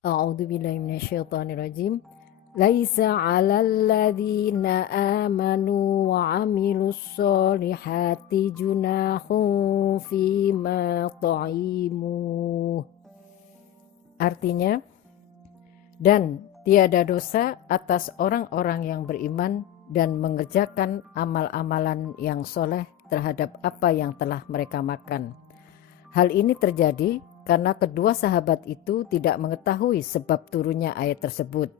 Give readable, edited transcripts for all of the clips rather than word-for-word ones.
A'udzu billahi minasyaitonir rajim. Laisa 'alal ladzina amanu wa 'amilus solihati junahun fima ta'imu. Artinya, dan tiada dosa atas orang-orang yang beriman dan mengerjakan amal-amalan yang soleh terhadap apa yang telah mereka makan. Hal ini terjadi karena kedua sahabat itu tidak mengetahui sebab turunnya ayat tersebut.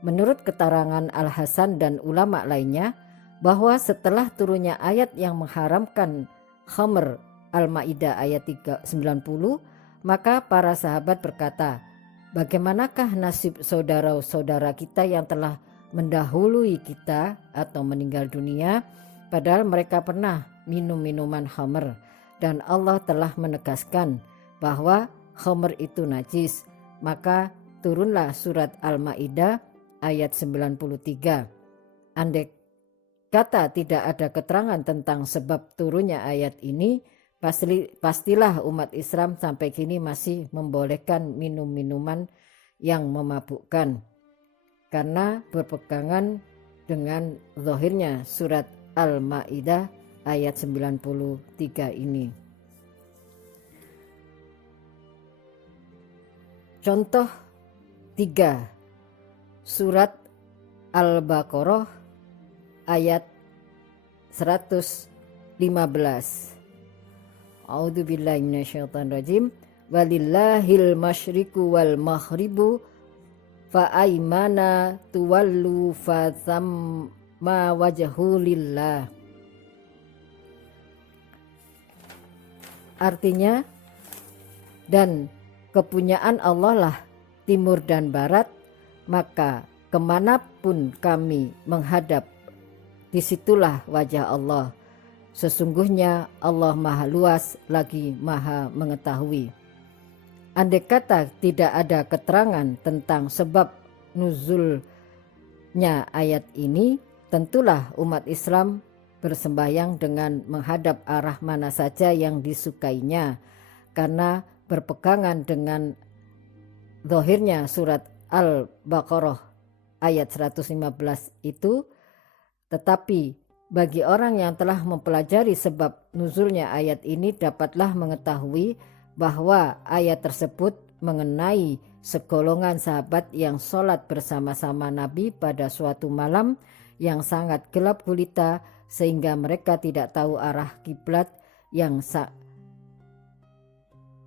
Menurut keterangan Al-Hasan dan ulama lainnya, bahwa setelah turunnya ayat yang mengharamkan khamr, Al-Maidah ayat 90, maka para sahabat berkata, bagaimanakah nasib saudara-saudara kita yang telah mendahului kita atau meninggal dunia, padahal mereka pernah minum minuman khamr, dan Allah telah menegaskan bahwa khamr itu najis. Maka turunlah surat Al-Maidah ayat 93. Andai kata tidak ada keterangan tentang sebab turunnya ayat ini, pastilah umat Islam sampai kini masih membolehkan minum minuman yang memabukkan karena berpegangan dengan zahirnya surat Al-Maidah ayat 93 ini. Contoh 3, surat Al-Baqarah ayat 115. A'udzu billahi minasyaitonir rajim. Walillahil masyriqu wal maghribu fa aymana tuwallu fa thamma wajhu lillah. Artinya, dan kepunyaan Allah lah timur dan barat, maka kemanapun kami menghadap, disitulah wajah Allah. Sesungguhnya Allah maha luas lagi maha mengetahui. Andai kata tidak ada keterangan tentang sebab nuzulnya ayat ini, tentulah umat Islam bersembahyang dengan menghadap arah mana saja yang disukainya, karena berpegangan dengan zahirnya surat Al-Baqarah ayat 115 itu. Tetapi bagi orang yang telah mempelajari sebab nuzulnya ayat ini, dapatlah mengetahui bahwa ayat tersebut mengenai segolongan sahabat yang sholat bersama-sama Nabi pada suatu malam yang sangat gelap gulita sehingga mereka tidak tahu arah kiblat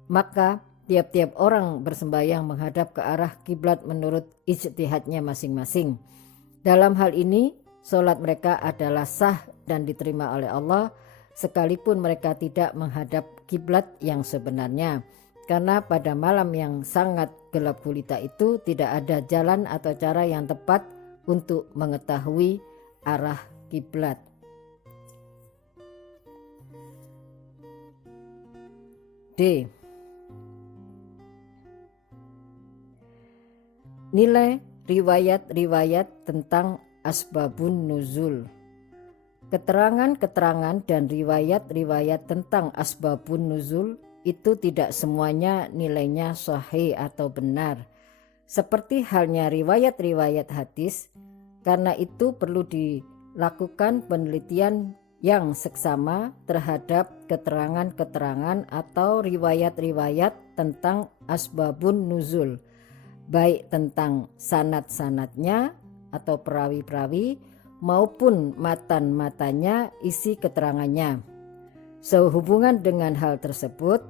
maka tiap-tiap orang bersembahyang menghadap ke arah kiblat menurut ijtihadnya masing-masing. Dalam hal ini sholat mereka adalah sah dan diterima oleh Allah, sekalipun mereka tidak menghadap kiblat yang sebenarnya. Karena pada malam yang sangat gelap gulita itu tidak ada jalan atau cara yang tepat untuk mengetahui arah kiblat. D. Nilai riwayat-riwayat tentang asbabun nuzul. Keterangan-keterangan dan riwayat-riwayat tentang asbabun nuzul itu tidak semuanya nilainya sahih atau benar. Seperti halnya riwayat-riwayat hadis, karena itu perlu dilakukan penelitian yang seksama terhadap keterangan-keterangan atau riwayat-riwayat tentang asbabun nuzul, baik tentang sanad-sanadnya atau perawi-perawi maupun matan-matanya, isi keterangannya. Sehubungan dengan hal tersebut,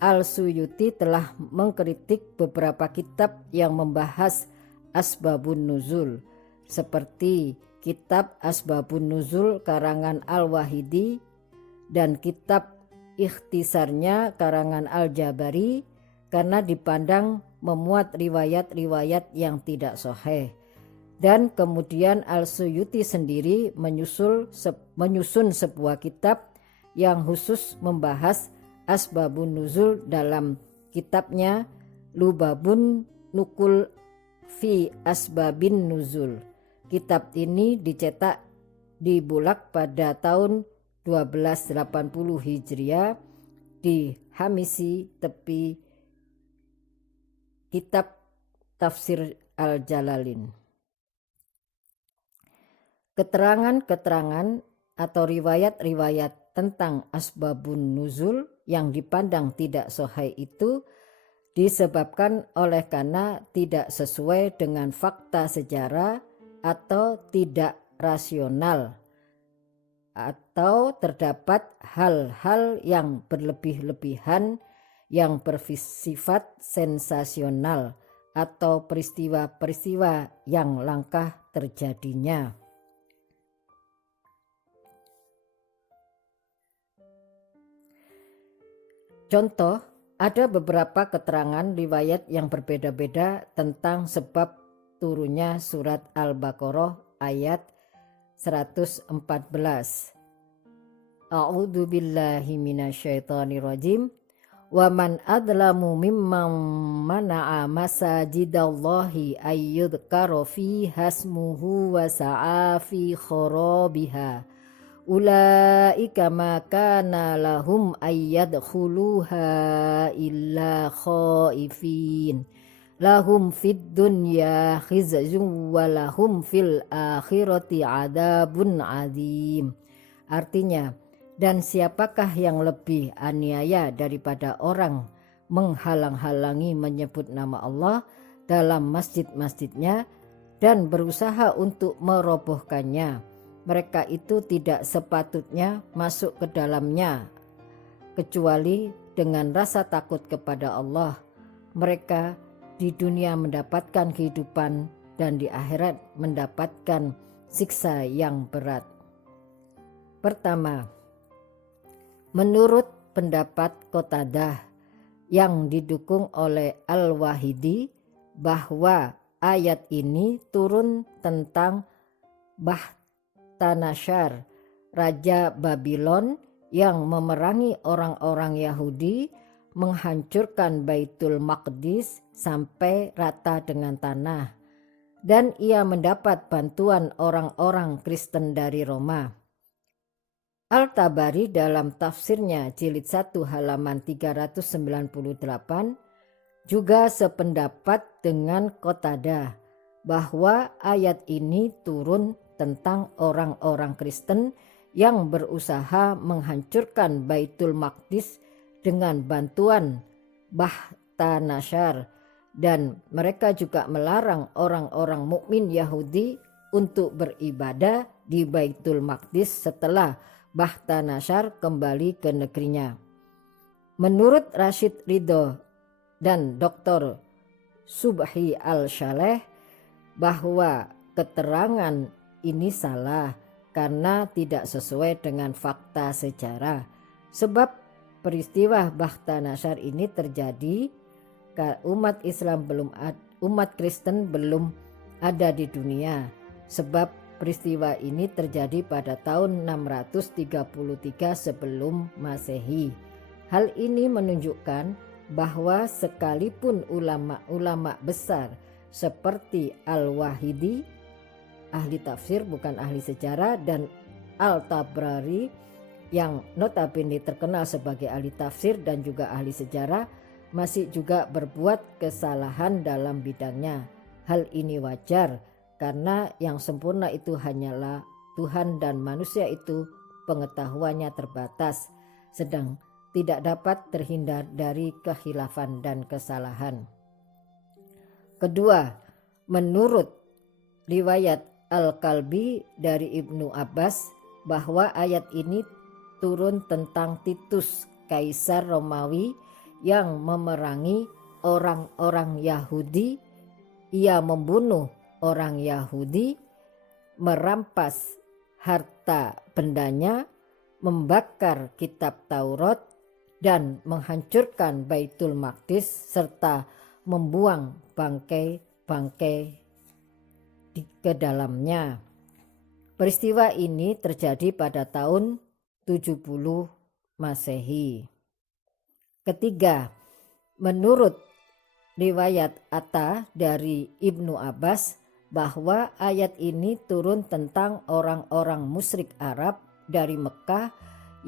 Al-Suyuti telah mengkritik beberapa kitab yang membahas asbabun nuzul, seperti kitab Asbabun Nuzul karangan Al-Wahidi dan kitab Ikhtisarnya karangan Al-Jabari, karena dipandang memuat riwayat-riwayat yang tidak sahih. Dan kemudian Al-Suyuti sendiri menyusun sebuah kitab yang khusus membahas asbabun nuzul dalam kitabnya Lubabun Nukul fi Asbabin Nuzul. Kitab ini dicetak di Bulak pada tahun 1280 Hijriah di Hamisi tepi kitab Tafsir Al-Jalalain. Keterangan-keterangan atau riwayat-riwayat tentang asbabun nuzul yang dipandang tidak sahih itu disebabkan oleh karena tidak sesuai dengan fakta sejarah atau tidak rasional, atau terdapat hal-hal yang berlebih-lebihan yang bersifat sensasional atau peristiwa-peristiwa yang langka terjadinya. Contoh, ada beberapa keterangan riwayat yang berbeda-beda tentang sebab turunnya surat Al-Baqarah ayat 114. A'udzu billahi minasyaitonir rajim. Wa man adlamu mimman mana'a masajidallahi ayyudhkara fi hasmuhu wa sa'a fi kharabiha. Ulaika ma kana lahum ayyadkhuluha illa khaifin. Lahum fid dunya khizyun wa lahum fil akhirati adabun adzim. Artinya, dan siapakah yang lebih aniaya daripada orang menghalang-halangi menyebut nama Allah dalam masjid-masjidnya dan berusaha untuk merobohkannya. Mereka itu tidak sepatutnya masuk ke dalamnya kecuali dengan rasa takut kepada Allah. Mereka di dunia mendapatkan kehidupan dan di akhirat mendapatkan siksa yang berat. Pertama, menurut pendapat Qatadah yang didukung oleh Al-Wahidi bahwa ayat ini turun tentang Bakhtanashar, Raja Babylon yang memerangi orang-orang Yahudi, menghancurkan Baitul Maqdis sampai rata dengan tanah, dan ia mendapat bantuan orang-orang Kristen dari Roma. Al-Tabari dalam tafsirnya jilid 1 halaman 398 juga sependapat dengan Qatadah bahwa ayat ini turun tentang orang-orang Kristen yang berusaha menghancurkan Baitul Maqdis dengan bantuan Bakhtanashar, dan mereka juga melarang orang-orang mukmin Yahudi untuk beribadah di Baitul Maqdis setelah Bakhtanashar kembali ke negerinya. Menurut Rashid Ridho dan Dr. Subhi Al-Shaleh bahwa keterangan ini salah karena tidak sesuai dengan fakta sejarah. Sebab peristiwa Bakhtanashar ini terjadi umat Kristen belum ada di dunia. Sebab peristiwa ini terjadi pada tahun 633 sebelum Masehi. Hal ini menunjukkan bahwa sekalipun ulama-ulama besar seperti Al-Wahidi, ahli tafsir bukan ahli sejarah, dan Al-Tabrari yang notabene terkenal sebagai ahli tafsir dan juga ahli sejarah, masih juga berbuat kesalahan dalam bidangnya. Hal ini wajar karena yang sempurna itu hanyalah Tuhan dan manusia itu pengetahuannya terbatas, sedang tidak dapat terhindar dari kekhilafan dan kesalahan. Kedua, menurut riwayat Al-Kalbi dari Ibnu Abbas bahwa ayat ini turun tentang Titus, kaisar Romawi yang memerangi orang-orang Yahudi. Ia membunuh orang Yahudi, merampas harta bendanya, membakar kitab Taurat, dan menghancurkan Baitul Maqdis serta membuang bangkai-bangkai ke dalamnya. Peristiwa ini terjadi pada tahun 70 Masehi. Ketiga, menurut riwayat Atta dari Ibnu Abbas bahwa ayat ini turun tentang orang-orang musyrik Arab dari Mekah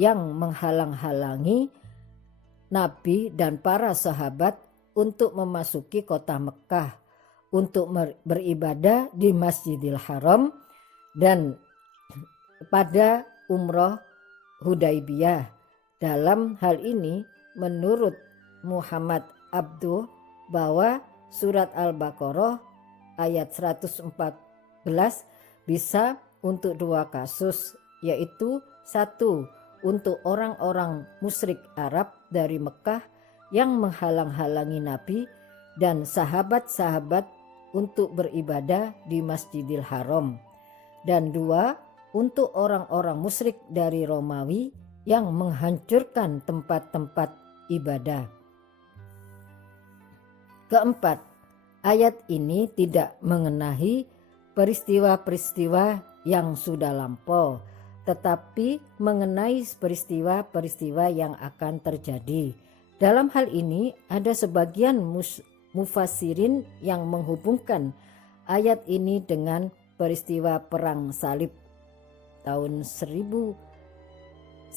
yang menghalang-halangi Nabi dan para sahabat untuk memasuki kota Mekah. untuk beribadah di Masjidil Haram dan pada umroh Hudaibiyah. Dalam hal ini menurut Muhammad Abduh bahwa surat Al-Baqarah ayat 114 bisa untuk dua kasus, yaitu satu untuk orang-orang musyrik Arab dari Mekah yang menghalang-halangi Nabi dan sahabat-sahabat untuk beribadah di Masjidil Haram, dan dua untuk orang-orang musyrik dari Romawi yang menghancurkan tempat-tempat ibadah. Keempat, ayat ini tidak mengenai peristiwa-peristiwa yang sudah lampau, tetapi mengenai peristiwa-peristiwa yang akan terjadi. Dalam hal ini ada sebagian mufassirin yang menghubungkan ayat ini dengan peristiwa Perang Salib tahun 1096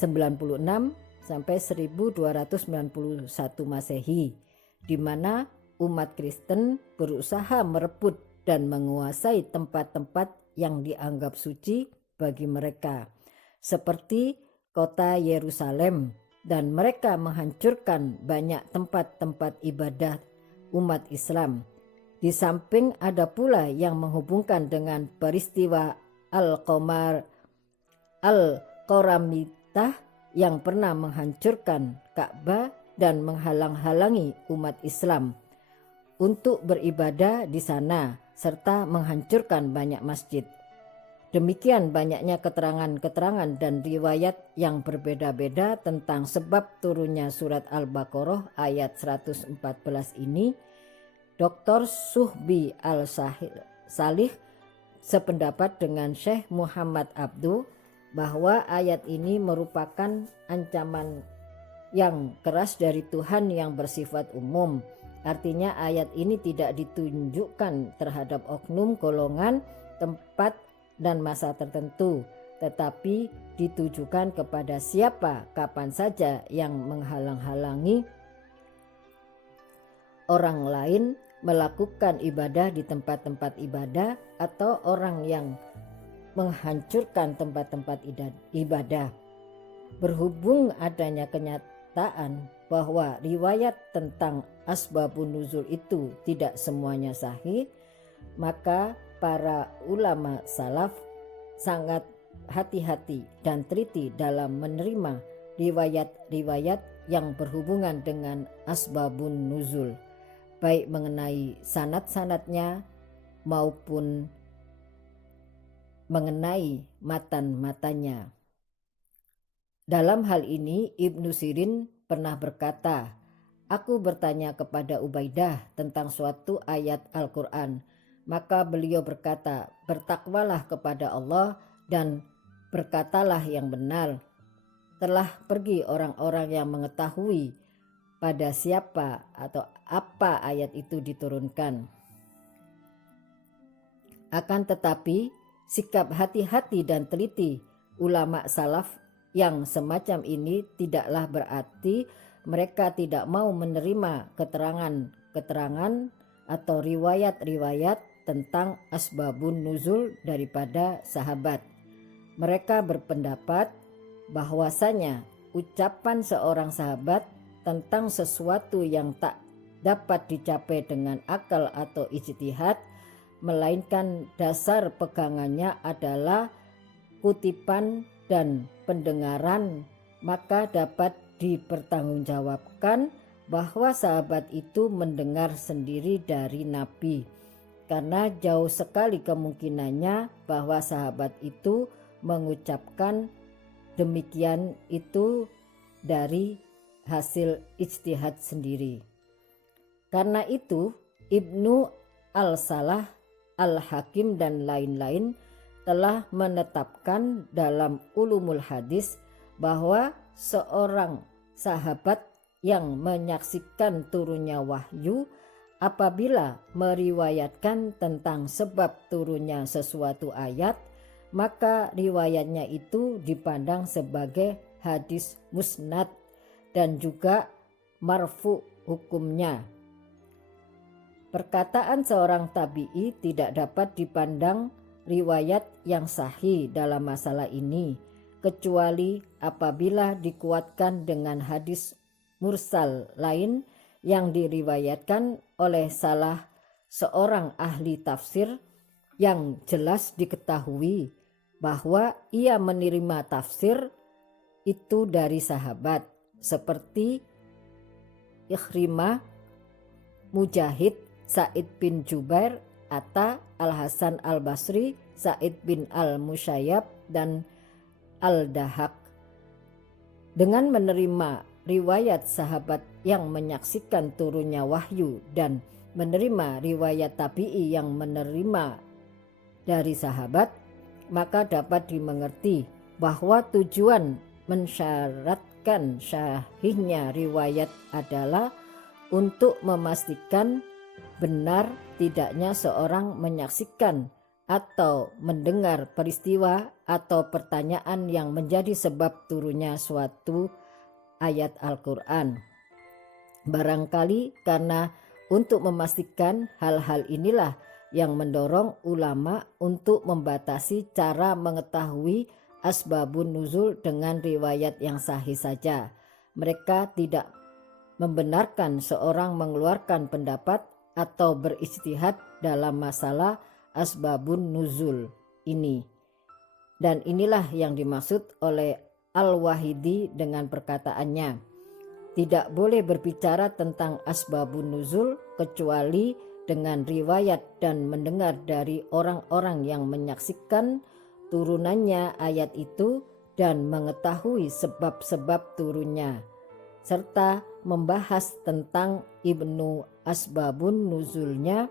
sampai 1291 Masehi, di mana umat Kristen berusaha merebut dan menguasai tempat-tempat yang dianggap suci bagi mereka, seperti kota Yerusalem, dan mereka menghancurkan banyak tempat-tempat ibadah umat Islam. Di samping ada pula yang menghubungkan dengan peristiwa Al-Qaramitah yang pernah menghancurkan Ka'bah dan menghalang-halangi umat Islam untuk beribadah di sana serta menghancurkan banyak masjid. Demikian banyaknya keterangan-keterangan dan riwayat yang berbeda-beda tentang sebab turunnya surat Al-Baqarah ayat 114 ini. Dr. Suhbi Al-Salih sependapat dengan Syekh Muhammad Abduh bahwa ayat ini merupakan ancaman yang keras dari Tuhan yang bersifat umum. Artinya ayat ini tidak ditunjukkan terhadap oknum, golongan, tempat, dan masa tertentu, tetapi ditujukan kepada siapa, kapan saja yang menghalang-halangi orang lain melakukan ibadah di tempat-tempat ibadah atau orang yang menghancurkan tempat-tempat ibadah. Berhubung adanya kenyataan bahwa riwayat tentang asbabun nuzul itu tidak semuanya sahih, maka para ulama salaf sangat hati-hati dan teliti dalam menerima riwayat-riwayat yang berhubungan dengan asbabun nuzul, baik mengenai sanad-sanadnya maupun mengenai matan-matannya. Dalam hal ini Ibnu Sirin pernah berkata, "Aku bertanya kepada Ubaidah tentang suatu ayat Al-Quran, maka beliau berkata, bertakwalah kepada Allah dan berkatalah yang benar. Telah pergi orang-orang yang mengetahui pada siapa atau apa ayat itu diturunkan. Akan tetapi sikap hati-hati dan teliti ulama salaf yang semacam ini tidaklah berarti mereka tidak mau menerima keterangan-keterangan atau riwayat-riwayat tentang asbabun nuzul daripada sahabat. Mereka berpendapat bahwasanya ucapan seorang sahabat tentang sesuatu yang tak dapat dicapai dengan akal atau ijtihad, melainkan dasar pegangannya adalah kutipan dan pendengaran, maka dapat dipertanggungjawabkan bahwa sahabat itu mendengar sendiri dari Nabi, karena jauh sekali kemungkinannya bahwa sahabat itu mengucapkan demikian itu dari hasil ijtihad sendiri. Karena itu Ibnu Al-Salah, Al-Hakim dan lain-lain telah menetapkan dalam ulumul hadis bahwa seorang sahabat yang menyaksikan turunnya wahyu apabila meriwayatkan tentang sebab turunnya sesuatu ayat, maka riwayatnya itu dipandang sebagai hadis musnad dan juga marfu hukumnya. Perkataan seorang tabi'i tidak dapat dipandang riwayat yang sahih dalam masalah ini, kecuali apabila dikuatkan dengan hadis mursal lain yang diriwayatkan oleh salah seorang ahli tafsir yang jelas diketahui bahwa ia menerima tafsir itu dari sahabat seperti Ikrimah, Mujahid, Sa'id bin Jubair, Atta, Al-Hasan Al-Basri, Sa'id bin Al-Musayyab, dan Al-Dahak. Dengan menerima riwayat sahabat yang menyaksikan turunnya wahyu dan menerima riwayat tabi'i yang menerima dari sahabat, maka dapat dimengerti bahwa tujuan mensyaratkan sahihnya riwayat adalah untuk memastikan benar tidaknya seorang menyaksikan atau mendengar peristiwa atau pertanyaan yang menjadi sebab turunnya suatu ayat Al-Quran. Barangkali karena untuk memastikan hal-hal inilah yang mendorong ulama untuk membatasi cara mengetahui asbabun nuzul dengan riwayat yang sahih saja. Mereka tidak membenarkan seorang mengeluarkan pendapat atau berijtihad dalam masalah asbabun nuzul ini. Dan inilah yang dimaksud oleh Al-Wahidi dengan perkataannya, tidak boleh berbicara tentang asbabun nuzul kecuali dengan riwayat dan mendengar dari orang-orang yang menyaksikan turunannya ayat itu dan mengetahui sebab-sebab turunnya, serta membahas tentang Ibnu asbabun nuzulnya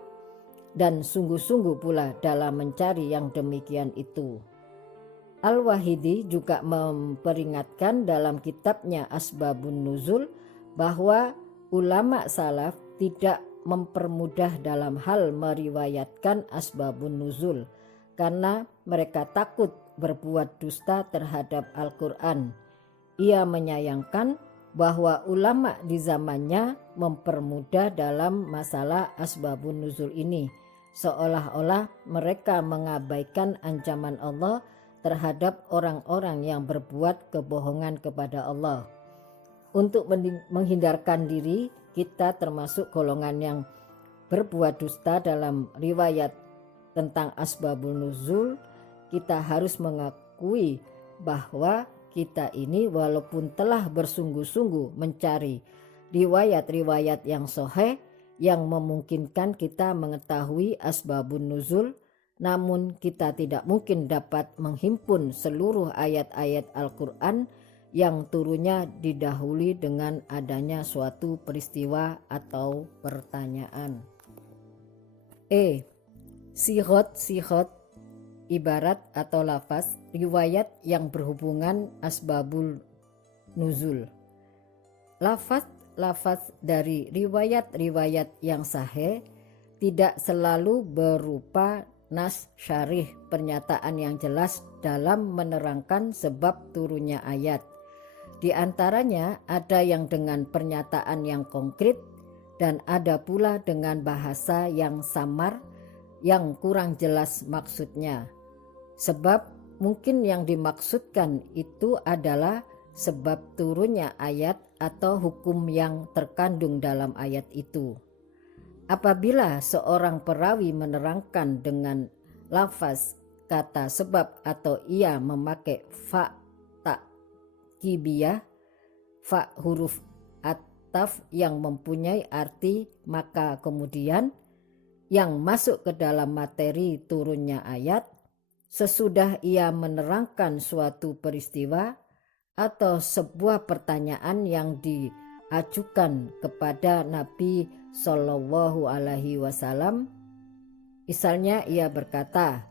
dan sungguh-sungguh pula dalam mencari yang demikian itu. Al-Wahidi juga memperingatkan dalam kitabnya Asbabun Nuzul bahwa ulama salaf tidak mempermudah dalam hal meriwayatkan asbabun nuzul karena mereka takut berbuat dusta terhadap Al-Quran. Ia menyayangkan bahwa ulama di zamannya mempermudah dalam masalah asbabun nuzul ini, seolah-olah mereka mengabaikan ancaman Allah terhadap orang-orang yang berbuat kebohongan kepada Allah. Untuk menghindarkan diri kita termasuk golongan yang berbuat dusta dalam riwayat tentang asbabun nuzul, kita harus mengakui bahwa kita ini walaupun telah bersungguh-sungguh mencari riwayat-riwayat yang sahih yang memungkinkan kita mengetahui asbabun nuzul, namun kita tidak mungkin dapat menghimpun seluruh ayat-ayat Al-Quran yang turunnya didahului dengan adanya suatu peristiwa atau pertanyaan. Sihot ibarat atau lafaz riwayat yang berhubungan asbabul nuzul. Lafaz dari riwayat-riwayat yang sahih tidak selalu berupa nas syarih, pernyataan yang jelas dalam menerangkan sebab turunnya ayat. Di antaranya ada yang dengan pernyataan yang konkret dan ada pula dengan bahasa yang samar yang kurang jelas maksudnya. Sebab mungkin yang dimaksudkan itu adalah sebab turunnya ayat atau hukum yang terkandung dalam ayat itu. Apabila seorang perawi menerangkan dengan lafaz kata sebab atau ia memakai fa ta'kibiyah, fa huruf ataf yang mempunyai arti, maka kemudian yang masuk ke dalam materi turunnya ayat sesudah ia menerangkan suatu peristiwa atau sebuah pertanyaan yang diajukan kepada Nabi Shallallahu Alaihi Wasallam. Misalnya ia berkata,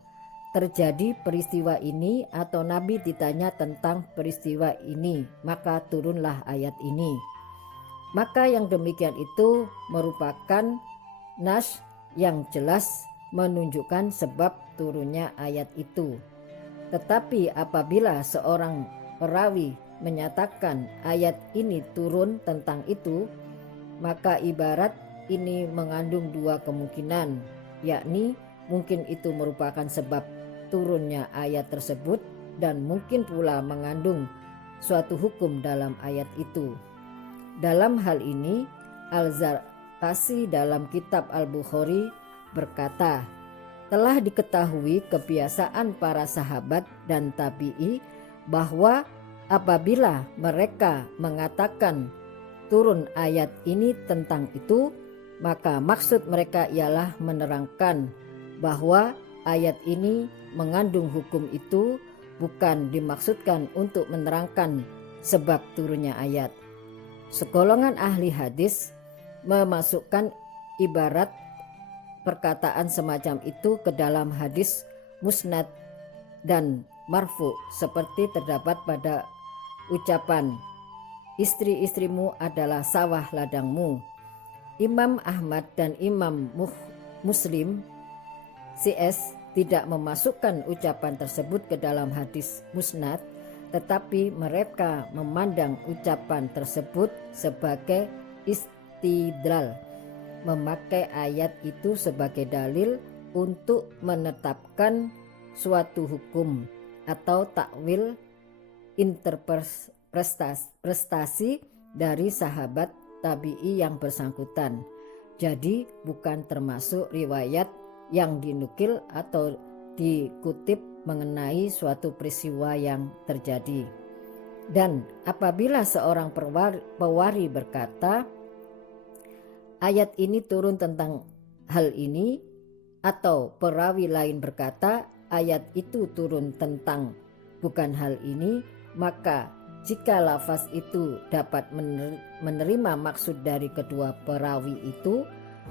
terjadi peristiwa ini, atau Nabi ditanya tentang peristiwa ini, maka turunlah ayat ini. Maka yang demikian itu merupakan nas yang jelas menunjukkan sebab turunnya ayat itu. Tetapi apabila seorang perawi menyatakan ayat ini turun tentang itu, maka ibarat ini mengandung dua kemungkinan, yakni mungkin itu merupakan sebab turunnya ayat tersebut dan mungkin pula mengandung suatu hukum dalam ayat itu. Dalam hal ini, Al-Zarqasi dalam kitab Al-Bukhari berkata, telah diketahui kebiasaan para sahabat dan tabi'i bahwa apabila mereka mengatakan turun ayat ini tentang itu, maka maksud mereka ialah menerangkan bahwa ayat ini mengandung hukum itu, bukan dimaksudkan untuk menerangkan sebab turunnya ayat. Segolongan ahli hadis memasukkan ibarat perkataan semacam itu ke dalam hadis musnad dan marfu, seperti terdapat pada ucapan istri-istrimu adalah sawah ladangmu. Imam Ahmad dan Imam Muslim CS tidak memasukkan ucapan tersebut ke dalam hadis musnad, tetapi mereka memandang ucapan tersebut sebagai istidlal, memakai ayat itu sebagai dalil untuk menetapkan suatu hukum atau takwil interpretasi dari sahabat tabi'i yang bersangkutan. Jadi bukan termasuk riwayat yang dinukil atau dikutip mengenai suatu peristiwa yang terjadi. Dan apabila seorang pewari berkata ayat ini turun tentang hal ini, atau perawi lain berkata ayat itu turun tentang bukan hal ini, maka jika lafaz itu dapat menerima maksud dari kedua perawi itu,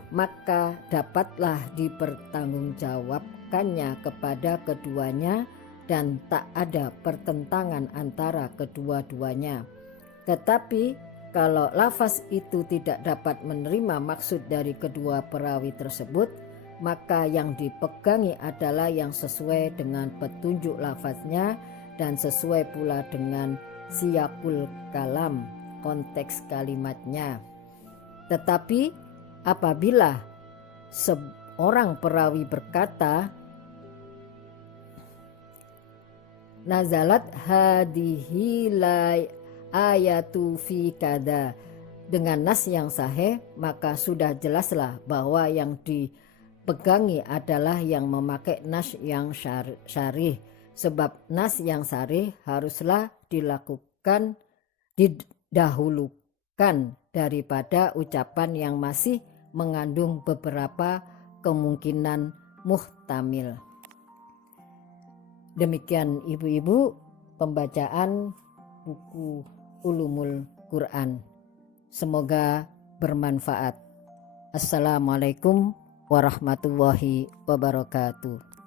maka dapatlah dipertanggungjawabkannya kepada keduanya dan tak ada pertentangan antara kedua-duanya. Tetapi kalau lafaz itu tidak dapat menerima maksud dari kedua perawi tersebut, maka yang dipegangi adalah yang sesuai dengan petunjuk lafaznya dan sesuai pula dengan siyakul kalam, konteks kalimatnya. Tetapi apabila seorang perawi berkata nazalat hadihi ayatu fi kada dengan nas yang sahih, maka sudah jelaslah bahwa yang dipegangi adalah yang memakai nas yang syarih, sebab nas yang syarih haruslah didahulukan daripada ucapan yang masih mengandung beberapa kemungkinan muhtamil. Demikian ibu-ibu pembacaan buku Ulumul Quran. Semoga bermanfaat. Assalamualaikum warahmatullahi wabarakatuh.